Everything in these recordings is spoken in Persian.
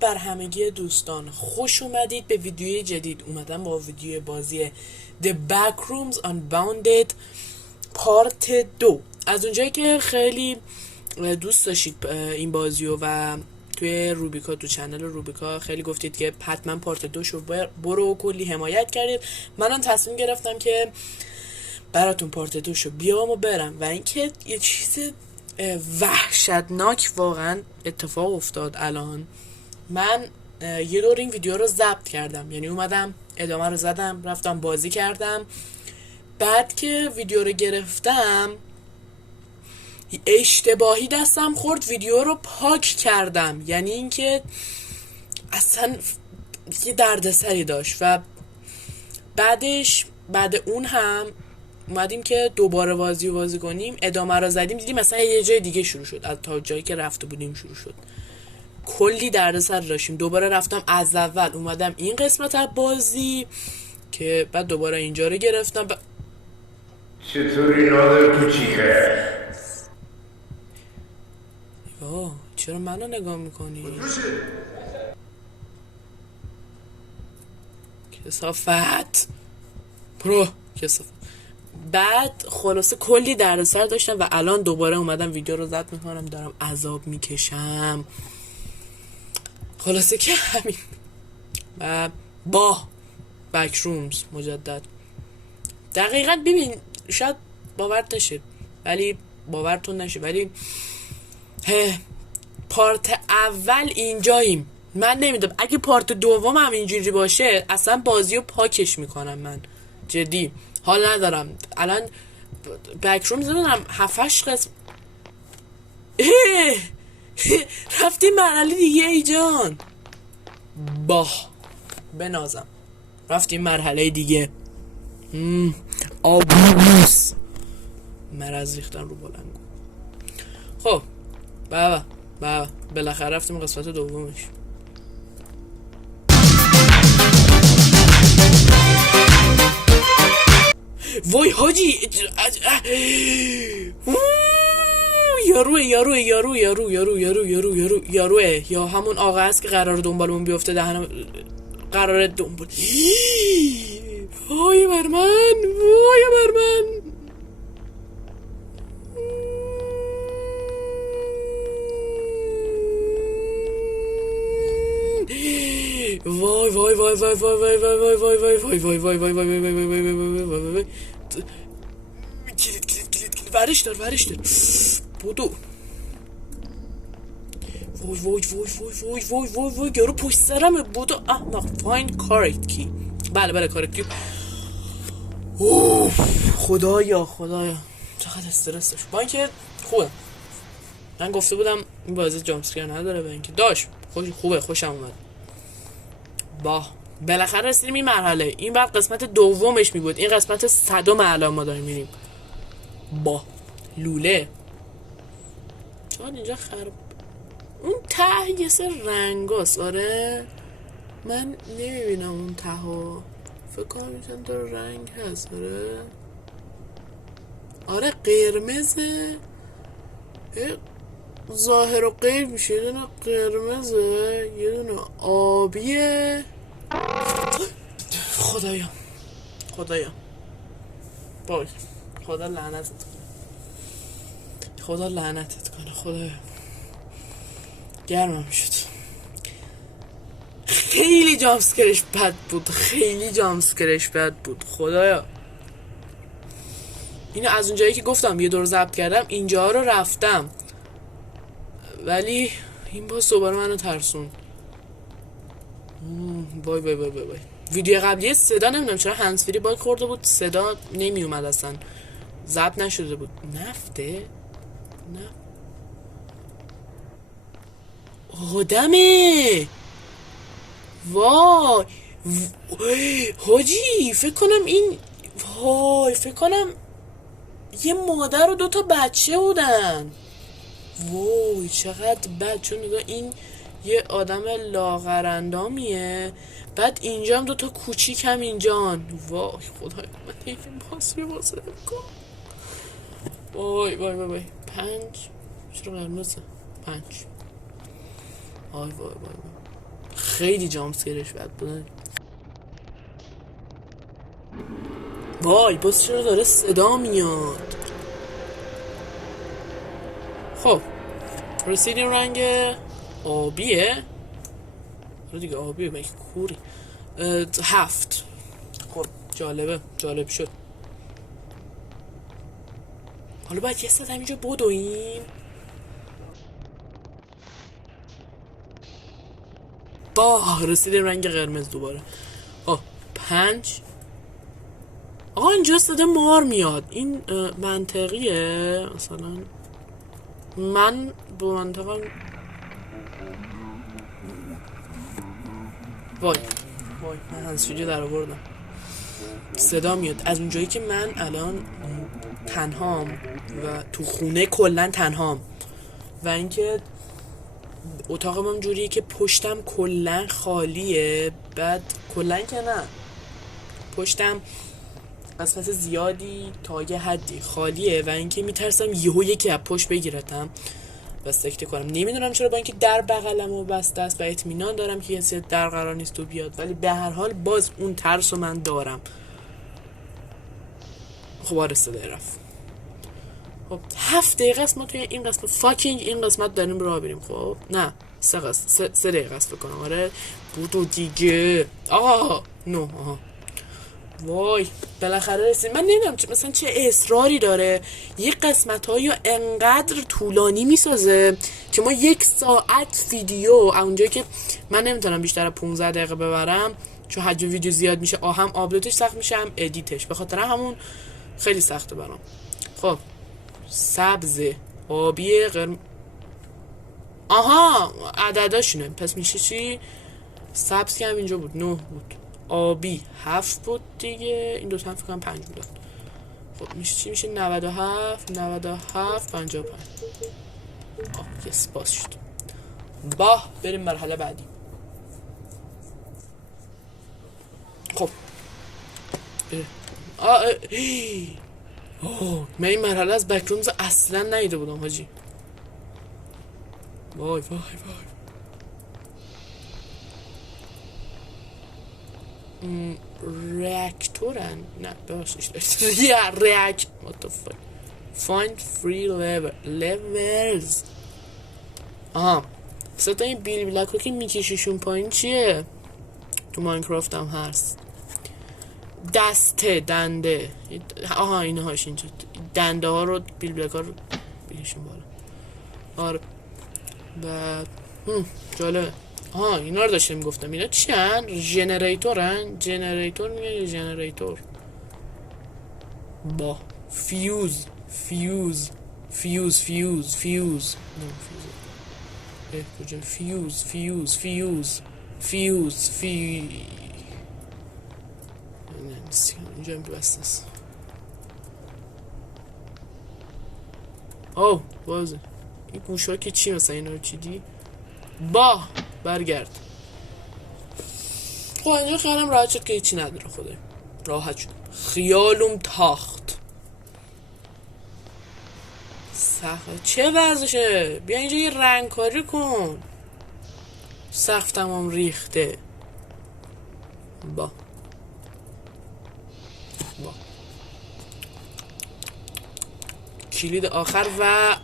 بر همگی دوستان، خوش اومدید به ویدیوی جدید. اومدم با ویدیو بازی The Backrooms Unbounded پارت 2. از اونجایی که خیلی دوست داشتید این بازیو و توی روبیکا، تو چنل روبیکا خیلی گفتید که حتما پارت 2 شو برو و کلی حمایت کردید، منم تصمیم گرفتم که براتون پارت 2 شو بیام و برم. و اینکه یه چیز وحشتناک واقعا اتفاق افتاد. الان من یه دور این ویدیو رو ضبط کردم، یعنی اومدم ادامه رو زدم، رفتم بازی کردم. بعد که ویدیو رو گرفتم اشتباهی دستم خورد، ویدیو رو پاک کردم. یعنی اینکه اصلا یه دردسری داشت. و بعد اون هم اومدیم که دوباره بازی کنیم، ادامه رو زدیم، دیدیم مثلا یه جای دیگه شروع شد، از تا جایی که رفته بودیم شروع شد. کلی دردسر داشتیم. دوباره رفتم از اول، اومدم این قسمت از بازی که بعد دوباره اینجا رو گرفتم. چطوری نادر کوچیکه؟ چرا منو نگاه میکنی؟ کثافت برو کثافت. بعد خلاصه کلی دردسر داشتم و الان دوباره اومدم ویدیو رو ضبط میکنم، دارم عذاب میکشم. خلاصه که همین. و با بکرومز مجدد دقیقاً ببین، شاید باورتون نشه ولی پارت اول اینجاییم. من نمیدونم اگه پارت دوم هم اینجوری باشه اصلا بازیو پاکش میکنم. من جدی حال ندارم. الان بکرومز ندارم 7-8 قسم رفتیم مرحله دیگه ای جان. بنازم رفتیم مرحله دیگه. آبروس مرز ریختن رو بلنگو. خب بابا بالاخره رفتیم قسمت دومش. وای حاجی، یاروه یا همون آقا است که قرار دنبالمون بیفته، دهنم قرار دنبال. وای بر من وای کلید ورش دار بودو. وای یارو پشت سرمه بودو. فاین کارکت کی. بله کارکت کی. خدایا چقدر استرس داشت. با اینکه خوبه، من گفته بودم این بازی جامپسکر نداره، با اینکه داشت خوبه، خوشم اومد. بالاخره رسیدیم این مرحله. این بعد قسمت دومش می بود. این قسمت 100 الان ما داریم میریم. لوله چون اینجا اون ته یه سر رنگاست. آره من نمیبینم اون ته ها، فکر کنم چند تا رنگ هست. آره قرمزه، ظاهر و غیب میشه. یه دونه قرمزه، یه دونه آبیه. خدایا وای خدا لعنتت کنه. خدایا گرمم شد. خیلی جامپسکرش بد بود. خدایا اینو از اونجایی که گفتم یه دور ضبط کردم اینجا رو رفتم، ولی این باز دوباره منو ترسون. وای ویدیو قبلی صدا نمیدونم چرا هندزفری باگ خورده بود، صدا نمی اومد، اصلا ضبط نشده بود. نفته نه آدمه. وای حاجی فکر کنم یه مادر و 2 بچه بودن. وای چقدر بد. چون نگاه این یه آدم لاغرندامیه، بعد اینجا هم 2 کوچیک هم اینجان. وای خدای من این بازی میکنم. وای 5 چرا قرمزه 5. وای خیلی جامسکرش بد بودن. وای باز چرا داره صدا میاد. خب رسیدیم رنگ آبیه. رو دیگه آبیه مگه کوری. 7. خب جالب شد. حالا باید یه ساعت همینجا بدویم. رسیدیم رنگ قرمز دوباره. 5. آقا اینجا صدا مار میاد. این منطقیه؟ مثلا من با منطقم وای من هنسفری در آوردم. صدا میاد از اونجایی که من الان تنهام و تو خونه کلن تنهام و اینکه اتاقم هم جوریه که پشتم کلن خالیه. بعد کلن که نه، پشتم قسمت زیادی تا یه حدی خالیه و اینکه میترسم یهو یکی از پشت بگیرتم و سکته کنم. نمیدونم چرا با اینکه در بغلمو بسته است و اطمینان دارم که کسی در قرار نیست تو بیاد، ولی به هر حال باز اون ترسو من دارم. خب صدای رفت. خب 7 دقیقه است ما توی این قسمت این قسمت داریم راه بریم. خب نه 3 دقیقه است فکر کنم. آره بودو دیگه. نو وای بالاخره رسید. من نمیدونم مثلا چه اصراری داره یه قسمت‌هایی انقدر طولانی میسازه که ما 1 ساعت ویدیو اونجایی که من نمیتونم بیشتر از 15 دقیقه ببرم چون حجم ویدیو زیاد میشه. هم آپلودش سخت میشه هم ادیتش، به خاطر همون خیلی سخته برام. خب سبز، آبی، قرمز. عدداشونه. پس میشه چی؟ سبز که هم اینجا بود 9 بود، آبی 7 بود دیگه، این دوتا هم فکر کنم 5 بود. خب میشه چی؟ میشه 97 55. یس باز شد. بریم مرحله بعدی. خب من این مرحله از بکرومز اصلا ندیده بودم حاجی. وای reactorن. نه ببخشید react what the fuck. find free levels. ستا این بیل بلک رو که میکشیشون پایین چیه؟ تو ماینکرافت هم هست. دنده. اینه هاش اینجا دنده ها رو بیل بلک ها رو بکشون بالا. آره بعد جالبه. اینا رو داشتم گفتم. اینا چی هن؟ جنریتور میگه یا جنریتور؟ فیوز کجا؟ فیوز اینجا هم بسته است. بازه این گوش ها که چی مثلا اینا رو چیدی؟ برگرد. خب اینجا خیالم راحت شد که هیچی نداره. خدا راحت شد. خیالم تاخت. چه وضعشه؟ بیا اینجا یه رنگ کاری کن. سقف تمام ریخته. کلید آخر و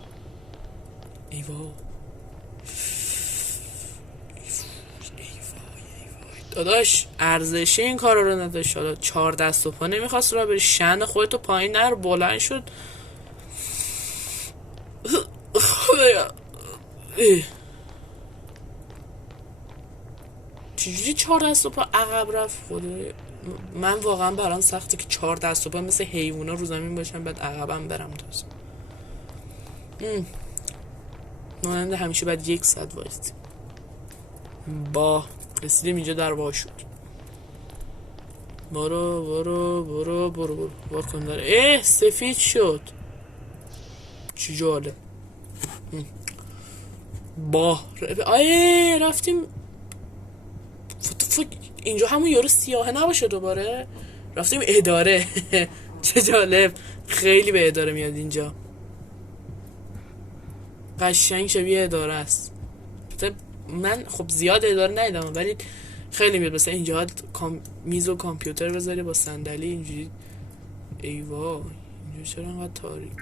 ایوا داداش ارزشی این کارا رو نداشت. حالا 4 دست و پا نمیخواست را بری شن خودتو پایین نر بلند شد. خدایا چجوری 4 دست و پا عقب رفت؟ خدایا من واقعا برام سخته که 4 دست و پا مثل حیوونا رو زمین باشن بعد عقبم برم تازه. مانند همیشه بعد 1 ساعت وایستیم. رسیدیم اینجا در وا شد. برو واکن داره. سفید شد. چی جالب. رفتیم اینجا همون یارو سیاهه نباشه دوباره. رفتیم اداره. چه جالب. خیلی به اداره میاد اینجا. قشنگ شبیه اداره است. من خب زیاد اداره ندیدم ولی خیلی میاد مثلا اینجا میز و کامپیوتر بذاری با صندلی اینجوری. ای وای اینجا چرا انقدر تاریک؟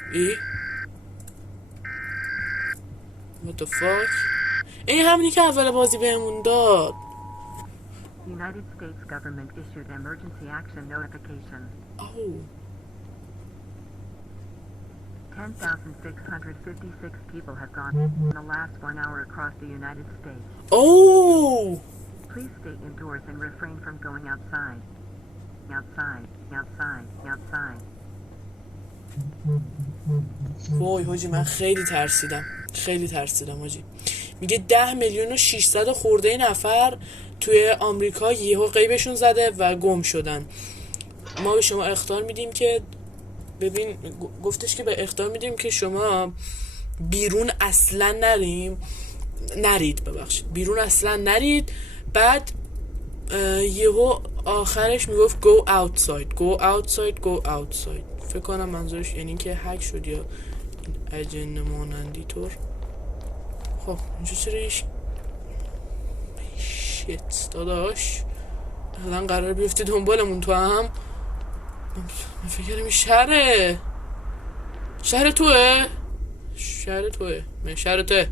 what the fuck؟ این همینی که اول بازی بهمون داد. United States government issued emergency action notification. Oh. 10,656 people have gone in the last 1 hour across the United States. Oh. Please stay indoors and refrain from going outside. Outside, outside, outside. وای حاجی من خیلی ترسیدم حاجی. میگه 10,600,000 خورده نفر توی آمریکا یهو غیبشون زده و گم شدن. ما به شما اخطار میدیم که ببین گفتش که به اخطار میدیم که شما بیرون اصلا بیرون اصلا نرید. بعد یهو آخرش میگفت go outside. فکر کنم منظورش یعنی که هک شد یا اجنه مانندی طور. خب اینجا چرا شیت داداش الان قرار بیفتی دنبالمون تو هم. من فکر کنم شهر توه من شهر توه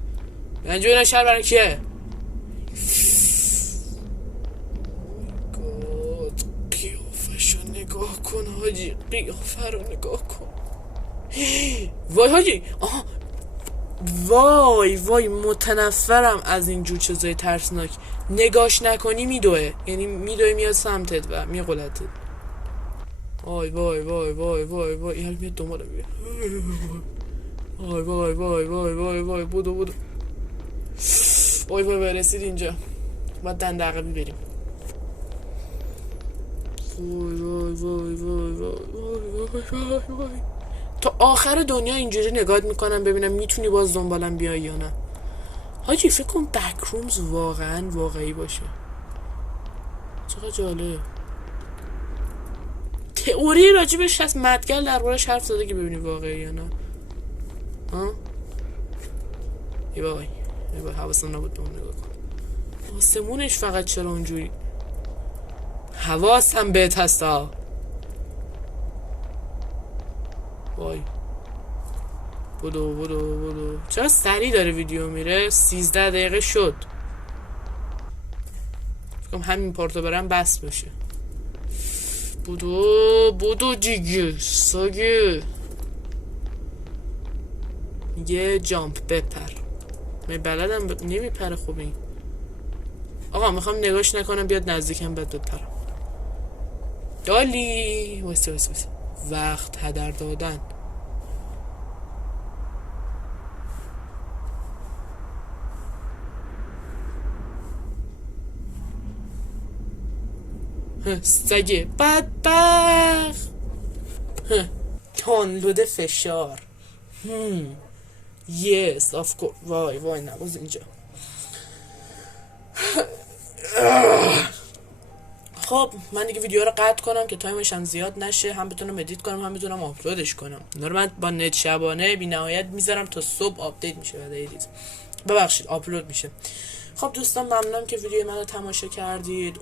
من جوی شهر برای کیه؟ قیافشو نگاه کن حاجی، قیافه رو نگاه کن. وای حاجی وای متنفرم از اینجور چیزای ترسناک. نگاش نکنی میدوه، یعنی میدوه میاد سمتت و میقلتت. وای این میاد دنبالم میاد. وای بودو وای رسید اینجا باید دندقبی بریم. وای تا آخر دنیا اینجوری نگات میکنم ببینم میتونی باز دنبالم بیای یا نه. حاجی فکر کن بکرومز واقعا واقعی باشه. چقدر جالب. تئوری راجبش هست، مدگل دربارش حرف زده که ببینی واقعی یا نه. ها ای بای حواسم نبود به اون نگاه کن. آسمونش فقط چرا اونجوری حواسم بهت هستا. وای بودو چرا سریع داره ویدیو میره؟ 13 دقیقه شد. فکرم همین پارتو برم بس بشه. بودو دیگه ساگه. یه جامپ بپر. من بلدم نمیپره. خوب این آقا میخوام نگاش نکنم بیاد نزدیکم بعد بپرم. دالی واسه وقت هدر دادن. سگه بدبخت. دانلود فشار. yes of course. وای نباز اینجا. خب من دیگه ویدیو رو قطع کنم که تایمش هم زیاد نشه، هم بتونم ادیت کنم هم بتونم آپلودش کنم. اینا رو من با نت شبانه بی نهایت میذارم تا صبح آپدیت میشه بعد ادیت. ببخشید آپلود میشه. خب دوستان ممنونم که ویدیو منو تماشا کردید.